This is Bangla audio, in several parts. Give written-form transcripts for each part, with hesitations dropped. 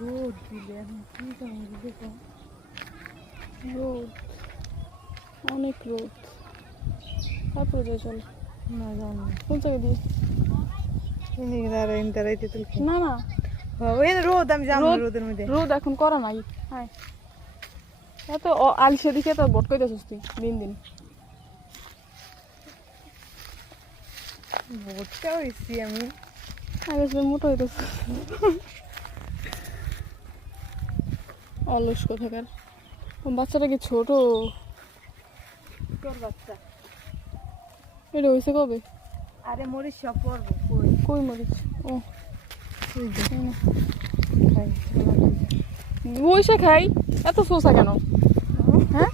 রোদ দিলে কি দেখো রোদ, অনেক রোদ। তারপরে যাই চল না জানো কোন জায়গা দিয়ে না না রোদ, আমি যাবো রোদের মধ্যে। রোদ এখন করা নাই। হ্যাঁ এত আলিশা দিকে তো বট কইতেছিস তুই দিন দিন। ভোটটা হয়েছি আমি আগে মোটা হইতেছে অলস কোথাকার। বাচ্চাটা কি ছোট? তোর বাচ্চা এটা হয়েছে কবে? আরে মরিচ সব পড়বো কই মরিচ? ও খাই বইসে খাই, এত সোসা কেন? হ্যাঁ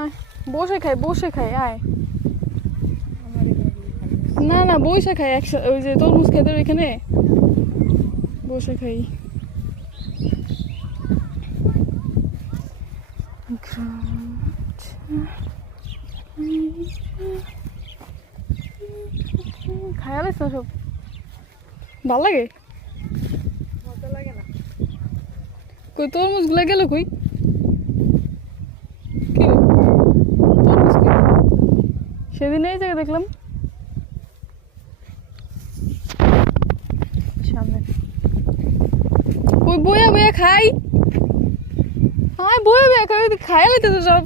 আয় বসে খাই আয়। না না বসে খাই একসাথে, ওই যে তরমুজ খেতে ওইখানে বসে খাই। খায়াল আছে সব ভাল লাগে। মজা লাগে না? কই তরমুজ গুলা গেল কই? কি তরমুজ কই? সেদিন এই জায়গায় দেখলাম সামনে। ওই বইয়া বইয়া খাই, বইয়া বইয়া খাই, খায়াল তো সব।